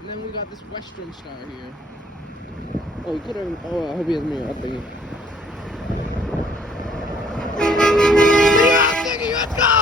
And then we got this Western Star here. Oh, he could have. Oh, I hope he has me up there. Let's go!